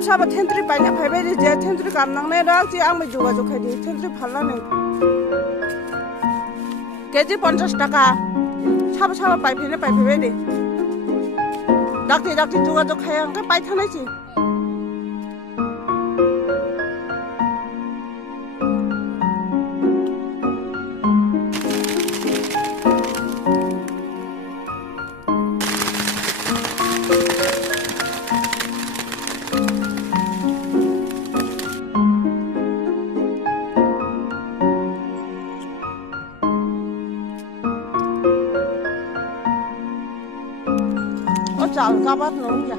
Saba Thentrwi banyak payah di je Thentrwi kamnang nih rak je ang juga juga di Thentrwi phala nih keji 50 taka saba payah di dakti juga juga yang ke payah nih sih Jangan kabar nung ya.